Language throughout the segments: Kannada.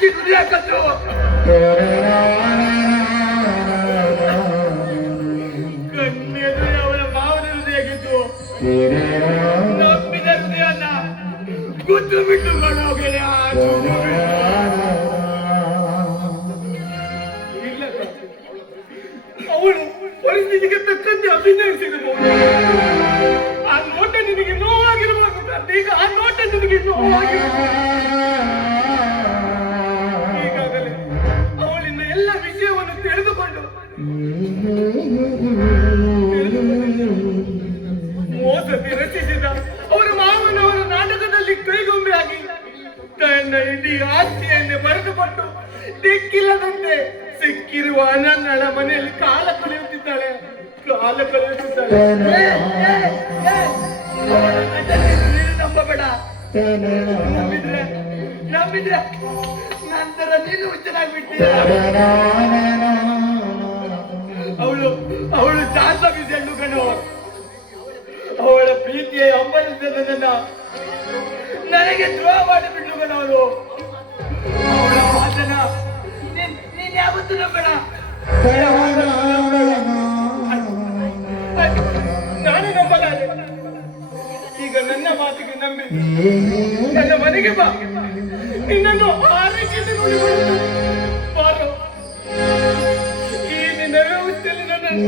ಜಾತಿ ದುಡಿಯಾಕಂದ್ರು ಕಣ್ಣೆದುರೇ ಹೃದಯನ ಗುದ್ದು ಬಿಟ್ಟು ಕೊಂಡೋಗಿದೆ ಇಲ್ಲ ಅವಳು ಪರಿಸ್ಥಿತಿಗೆ ತಕ್ಕಂತೆ ಅಭಿನಯಿಸಿದಳು. ಆ ನೋಟ ನಿನಗೆ ನೋವಾಗಿರಬೇಕು ಕಾಂತಿ. ಈಗ ಆ ನೋಟ ನಿನಗೆ ನೋವಾಗಿರಬೇಕು ರಚಿಸಿದ ಅವರ ಮಾವನವರ ನಾಟಕದಲ್ಲಿ ಕೈಗೊಂಬೆಯಾಗಿ ತನ್ನ ಇಡೀ ಆಸ್ತಿಯನ್ನೇ ಬರೆದುಕೊಂಡು ದಿಕ್ಕಿಲ್ಲದಂತೆ ಸಿಕ್ಕಿರುವ ಅನನ್ನಳ ಮನೆಯಲ್ಲಿ ಕಾಲ ಕಳೆಯುತ್ತಿದ್ದಾಳೆ. ಕಾಲ ಕಳೆಯುತ್ತಿದ್ದಾಳೆ. ನಂಬಬೇಡ. ನಂಬಿದ್ರೆ ನಂಬಿದ್ರೆ ನಂತರ ನೀನು ಹುಚ್ಚನಾಗ್ಬಿಡ್ತೀಯ. ನನ್ನನ್ನ ನನಗೆ ದ್ರೋಹ ಮಾಡಿಬಿಟ್ಲು ಕಣ ಅವರು ಅವಳ. ವಾದನ ನೀನ್ ಯಾವತ್ತೂ ನಂಬೇಡ ನಾನು ನಂಬಲಾರೆ ಈಗ ನನ್ನ ಮಾತಿಗೆ ನಂಬಿ. ನನ್ನ ಮನೆಗೆ ಬಾ. ನಿನ್ನನ್ನು ಆರೈಕೆಯಿಂದ ನೋಡಿಕೊಳ್ಳುತ್ತೇನೆ ಬಾರೋ. ಈ ನಿನ್ನ ವ್ಯವಸ್ಥೆಯಲ್ಲಿ ನನ್ನನ್ನು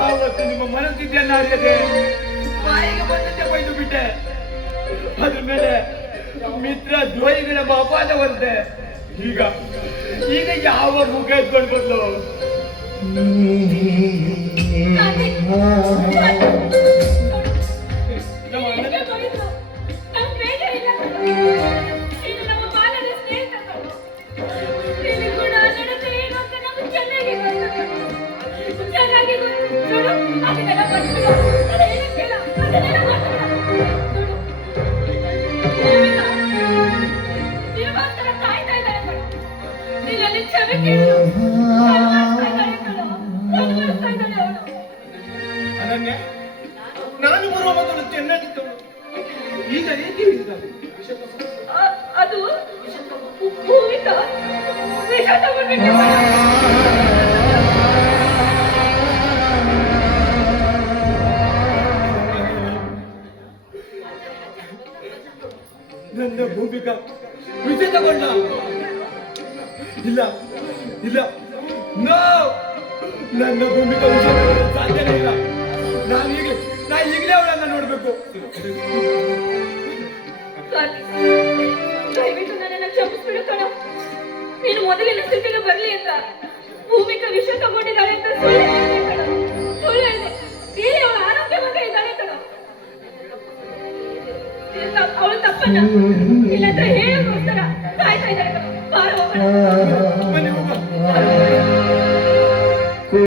ಆವತ್ತು ನಿಮ್ಮ ಮನಸ್ಥಿತಿಯನ್ನು ಅರಿಯದೆ ಬಾಯಿಗೆ ಬಂದಂತೆ ಬೈದು ಬಿಟ್ಟೆ. ಅದ್ರ ಮೇಲೆ ಮಿತ್ರ ದ್ರೋಹಿಗಳ ಅಪಾದ ಬಂತೆ ಈಗ ಈಗ ಯಾವ ಮುಖ ಎತ್ಕೊಂಡು ಕ್ಷಮೆ ಕೇಳು. ಅನನ್ಯ ನಾನು ಬರುವ ಮೊದಲು ಚೆನ್ನಾಗಿದ್ದವಳು ಈಗ ಏಕೆ ಅದು ಭೂಮಿಕಾ ವಿಷ ತಗೊಂಡ್ಬಿಟ್ಟೆ ನನ್ನ ಭೂಮಿಕ ತಗೊಂಡ ಇಲ್ಲ ಇಲ್ಲ. ನನ್ನ ಭೂಮಿ ಸಾಧ್ಯನೇ ಇಲ್ಲ. ನಾನು ಈಗಲೇ ನಾ ಈಗಲೇ ಅವಳನ್ನ ನೋಡ್ಬೇಕು. ನೀನು ಮೊದಲಿನ ಸ್ಥಿತಿಗೆ ಬರ್ಲಿ ಅಂತ. ಭೂಮಿಕ ವಿಷ ತಗೊಂಡಿದ್ದಾಳೆ ಅಂತ ಸುಳ್ಳು ಅವಳ ತಪ್ಪನ್ನ ಇಲ್ಲ ಅಂತ Ah,